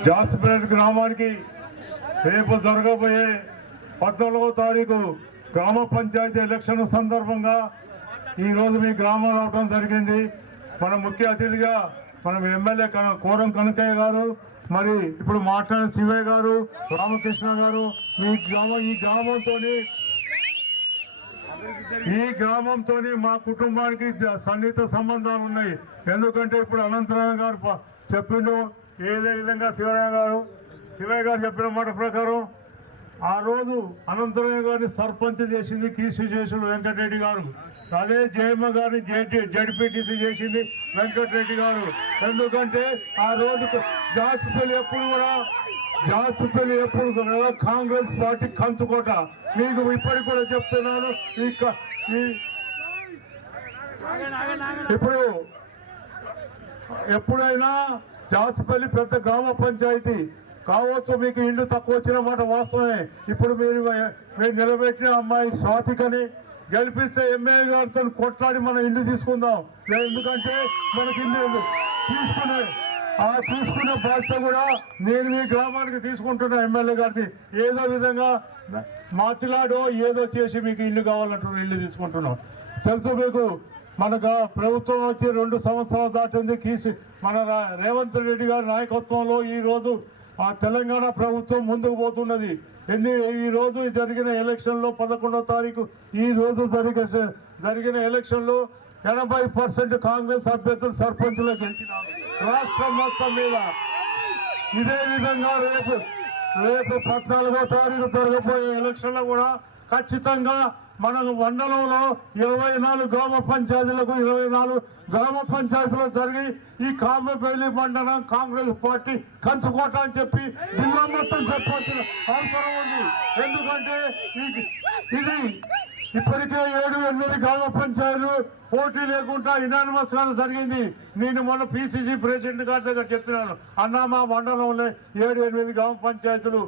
జాస్పేట్ గ్రామానికి రేపు జరగబోయే పద్నాలుగో తారీఖు గ్రామ పంచాయతీ ఎలక్షన్ సందర్భంగా ఈరోజు మీ గ్రామం రావడం జరిగింది. మన ముఖ్య అతిథిగా మనం ఎమ్మెల్యే కన- కోరం కనకయ్య గారు మరి ఇప్పుడు మాట్లాడిన శివయ్య గారు రామకృష్ణ గారు మీ గ్రామం ఈ గ్రామంతో ఈ గ్రామంతో మా కుటుంబానికి సన్నిహిత సంబంధాలు ఉన్నాయి. ఎందుకంటే ఇప్పుడు అనంతరావు గారు చెప్పిండు ఏదే విధంగా శివరామ గారు శివయ్య గారు చెప్పిన మాట ప్రకారం ఆ రోజు అనంతరయ్య గారిని సర్పంచ్ చేసింది కీసు వెంకటరెడ్డి గారు. అదే జయమ్మ గారిని జడ్పీటీసీ చేసింది వెంకటరెడ్డి గారు. ఎందుకంటే ఆ రోజు జాసిపల్లి ఎప్పుడు కూడా జాసిపల్లి ఎప్పుడు కూడా కాంగ్రెస్ పార్టీ కంచుకోట. నీకు ఇప్పటికి కూడా చెప్తున్నాను ఈ క- ఈ- ఇప్పుడు ఎప్పుడైనా జాసిపల్లి పెద్ద గ్రామ పంచాయతీ. కావచ్చు మీకు ఇల్లు తక్కువ వచ్చిన మాట వాస్తవమే. ఇప్పుడు మీరు మీరు నిలబెట్టిన అమ్మాయి స్వాతికని గెలిపిస్తే ఎమ్మెల్యే గారితో కొట్లాడి మన ఇల్లు తీసుకుందాం. ఎందుకంటే మనకి ఇల్లు తీసుకునే ఆ తీసుకున్న బాధ్యత కూడా నేను మీ గ్రామానికి తీసుకుంటున్నా ఎమ్మెల్యే గారిని ఏదో విధంగా మాట్లాడో ఏదో చేసి మీకు ఇల్లు కావాలంటున్న ఇల్లు తీసుకుంటున్నాం. తెలుసు మీకు మనకు ప్రభుత్వం వచ్చి రెండు సంవత్సరాలు దాటింది. కీసి మన రా- రేవంత్ రెడ్డి గారి నాయకత్వంలో ఈ రోజు ఆ తెలంగాణ ప్రభుత్వం ముందుకు పోతున్నది. ఎన్ని ఈ రోజు జరిగిన ఎలక్షన్లో పదకొండో తారీఖు ఈ రోజు జరిగిన జరిగిన ఎలక్షన్లో ఎనభై పర్సెంట్ కాంగ్రెస్ అభ్యర్థులు సర్పంచ్లో గెలిచినారు. రాష్ట్రం మొత్తం మీద. ఇదే విధంగా రేపు రేపు పద్నాలుగో తారీఖు జరగబోయే ఎలక్షన్లో కూడా ఖచ్చితంగా మనకు మండలంలో ఇరవై నాలుగు గ్రామ పంచాయతీలకు ఇరవై నాలుగు గ్రామ పంచాయతీలు జరిగి ఈ కామపల్లి మండలం కాంగ్రెస్ పార్టీ కంచుకోట అని చెప్పి జిల్లా మొత్తం చెప్పాల్సిన అవసరం ఉంది. ఎందుకంటే ఇది ఇప్పటికే ఏడు ఎనిమిది గ్రామ పంచాయతీలు పోటీ లేకుండా ఇనానిమస్గా జరిగింది. నేను మొన్న పిసిసి ప్రెసిడెంట్ గారి దగ్గర చెప్పినాను అన్న మా మండలంలో ఏడు ఎనిమిది గ్రామ పంచాయతీలు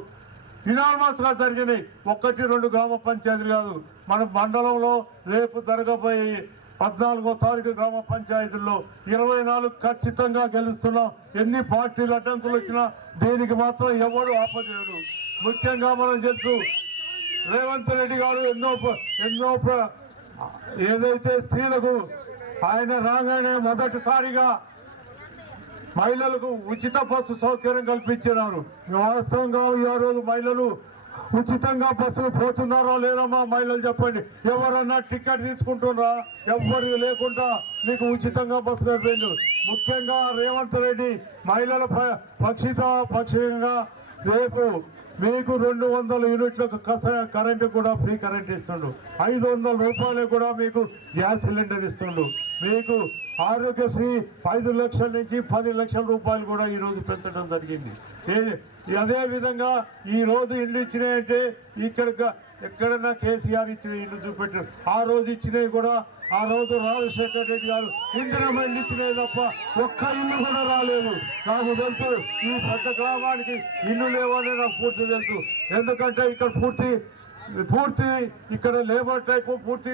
గా జరిగినాయి. ఒకటి రెండు గ్రామ పంచాయతీలు కాదు. మన మండలంలో రేపు జరగబోయే పద్నాలుగో తారీఖు గ్రామ పంచాయతీల్లో ఇరవై నాలుగు ఖచ్చితంగా గెలుస్తున్నాం. ఎన్ని పార్టీలు అడ్డంకులు వచ్చినా దీనికి మాత్రం ఎవడు ఆపలేడు ముఖ్యంగా మనం తెలుసు రేవంత్ రెడ్డి గారు ఎన్నో ఎన్నో ఏదైతే స్త్రీలకు ఆయన రాగానే మొదటిసారిగా మహిళలకు ఉచిత బస్సు సౌకర్యం కల్పించినారు. వాస్తవంగా ఈ రోజు మహిళలు ఉచితంగా బస్సులు పోతున్నారా లేదమ్మా మహిళలు చెప్పండి. ఎవరన్నా టికెట్ తీసుకుంటున్నారా? ఎవరు లేకుండా మీకు ఉచితంగా బస్సు నడిపిండు ముఖ్యంగా రేవంత్ రెడ్డి మహిళల ప- పక్షిత పక్షంగా రేపు మీకు రెండు వందల యూనిట్లకు కస కరెంటు కూడా ఫ్రీ కరెంట్ ఇస్తుండు. ఐదు వందల రూపాయలు కూడా మీకు గ్యాస్ సిలిండర్ ఇస్తుండు. మీకు ఆరోగ్యశ్రీ ఐదు లక్షల నుంచి పది లక్షల రూపాయలు కూడా ఈరోజు పెంచడం జరిగింది. ఏ- అదే విధంగా ఈ రోజు ఇల్లు ఇచ్చినాయంటే ఇక్కడ ఎక్కడన్నా కేసీఆర్ ఇచ్చిన ఇల్లు చూపెట్టారు. ఆ రోజు ఇచ్చినవి కూడా ఆ రోజు రాజశేఖర రెడ్డి గారు ఇందిరమ్మ ఇల్లు ఇచ్చినవి తప్ప ఒక్క ఇల్లు కూడా రాలేదు. నాకు తెలుసు ఈ పెద్ద గ్రామానికి ఇల్లు లేవని నాకు పూర్తి తెలుసు. ఎందుకంటే ఇక్కడ పూర్తి పూర్తి ఇక్కడ లేబర్ టైపు పూర్తి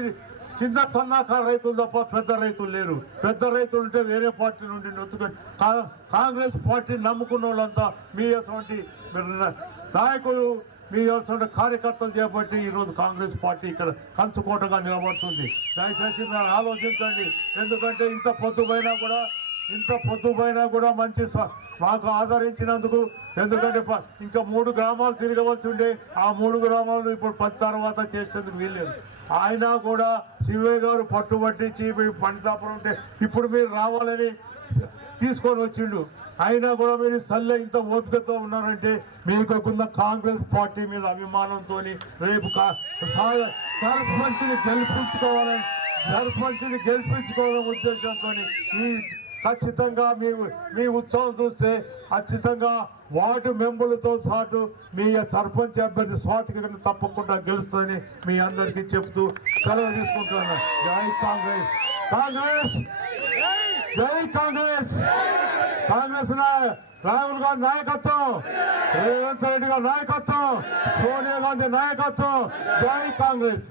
చిన్న సన్నకారు రైతులు తప్ప పెద్ద రైతులు లేరు. పెద్ద రైతులు ఉంటే వేరే పార్టీ నుండి నొచ్చుకొని కా- కాంగ్రెస్ పార్టీ నమ్ముకున్న వాళ్ళంతా మీ అటువంటి నాయకులు మీ అటువంటి కార్యకర్తలు చేపట్టి ఈరోజు కాంగ్రెస్ పార్టీ ఇక్కడ కంచుకోటగా నిలబడుతుంది. దయచేసి ఆలోచించండి. ఎందుకంటే ఇంత పొద్దుపోయినా కూడా ఇంత పొద్దుపోయినా కూడా మంచి స- మాకు ఆదరించినందుకు ఎందుకంటే ప- ఇంకా మూడు గ్రామాలు తిరగవలసి ఉండే ఆ మూడు గ్రామాలను ఇప్పుడు పది తర్వాత చేసేందుకు వీల్లేదు. ఆయన కూడా శివయ్య గారు పట్టుబట్టించి చీపి పనితాపరం ఉంటే ఇప్పుడు మీరు రావాలని తీసుకొని వచ్చిండు. అయినా కూడా మీరు సల్లె ఇంత ఓపికతో ఉన్నారంటే మీకున్న కాంగ్రెస్ పార్టీ మీద అభిమానంతో రేపు కా- సర్పంచ్ని గెలిపించుకోవాలని సర్పంచ్ని గెలిపించుకోవాలనే ఉద్దేశంతో ఈ ఖచ్చితంగా మీ మీ ఉత్సవం చూస్తే ఖచ్చితంగా వార్డు మెంబర్లతో పాటు మీ సర్పంచ్ అభ్యర్థి స్వాతికి తప్పకుండా గెలుస్తుందని మీ అందరికీ చెప్తూ సెలవు తీసుకుంటున్నాను. జై కాంగ్రెస్. కాంగ్రెస్! జై కాంగ్రెస్! కాంగ్రెస్ రాహుల్ గాంధీ నాయకత్వం! రేవంత్ రెడ్డి గారి నాయకత్వం! సోనియా గాంధీ నాయకత్వం! జై కాంగ్రెస్!